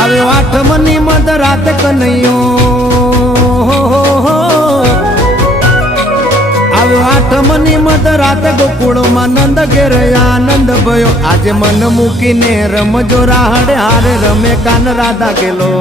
આવ્યો આઠમની મધ રાત કનૈયો, આવ્યો આઠમની મધ રાત ગોકુળમાં નંદ ઘેર આનંદ ભયો. આજે મન મૂકીને રમજો રાહડે હારે રમે કાન રાધા કેલો.